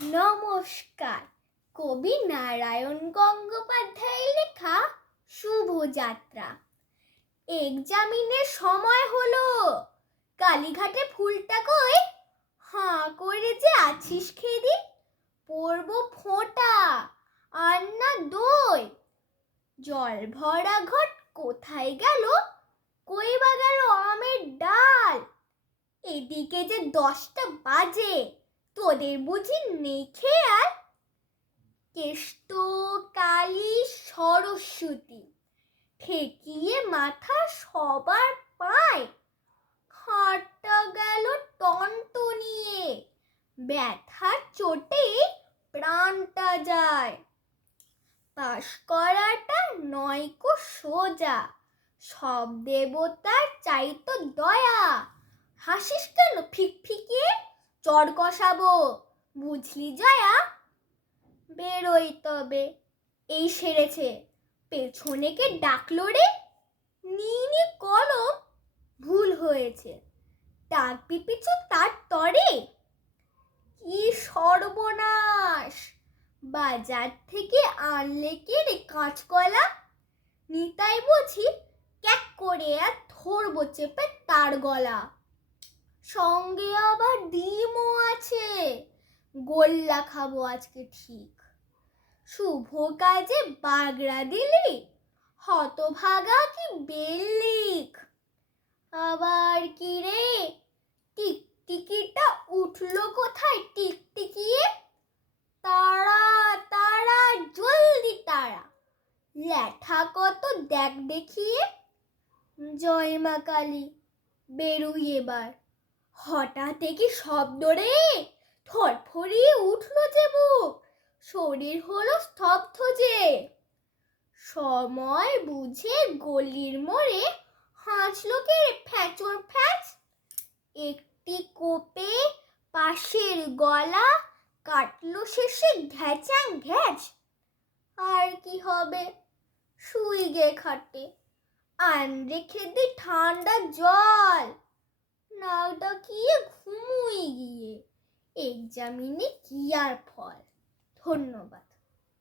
নমস্কার। কবি নারায়ণ গঙ্গোপাধ্যায়ের লেখা শুভযাত্রা। এক্সামিনের সময় হলো, কালীঘাটে ফুলটা কই? হাঁ করে যে আছিস খেদি, পড়বো ফোঁটা আর না দই। জল ভরা ঘট কোথায় গেল, কই বা গেল আমের ডাল। এদিকে যে 10টা বাজে, তোদের বুঝি নেই খেয়াল? কেষ্ট, কালী, সরস্বতী, ঠেকিয়ে মাথা সবার পায়। খাটটা গেল টনটনিয়ে, ব্যথার চোটে প্রাণটা যায়। পাশ করাটা নয়কো সোজা, সব দেবতার চাইতো দয়া। হাসিস কেন ফিকফিকিয়ে, চর কষাবো বুঝলি জয়া। বেরোই তবে, এই সেরেছে, পেছনে কে ডাকলো রে? নিনি কলম, ভুল হয়েছে, ডাকবি পিছু তার তরে। কি সর্বনাশ, বাজার থেকে আনলে কে রে কাঁচকলা? নিতাই বুঝি ক্যাক করে আর ধরবো চেপে তার গলা। সঙ্গে আবার ডিমও আছে, গোল্লা খাবো আজকে ঠিক। শুভ কাজে বাগড়া দিলি, হতভাগা কি বেল্লিক। আবার কি রে, টিকটিকিটা উঠলো কোথায় টিকটিকিয়ে? তারা তারা জলদি তারা, ল্যাঠা কত দেখ দেখিয়ে। জয় মা কালী, বেরুই এবার। হঠাৎ কি শব্দ রে, ফরফরিয়ে উঠলো যে বুক, শরীর হলো স্তব্ধ যে। সময় বুঝে গলির মোড়ে হাঁচলো কে ফ্যাচর ফ্যাচ। একটি কোপে পাশের গলা, কাটলো শেষে ঘ্যাচাং ঘ্যাচ। আর কি হবে, শুই গে খাটে, আন রেখে দি ঠান্ডা জল। নাক ডাকিয়ে ঘুমুই গিয়ে, এক্সামিনে কি আর ফল। ধন্যবাদ।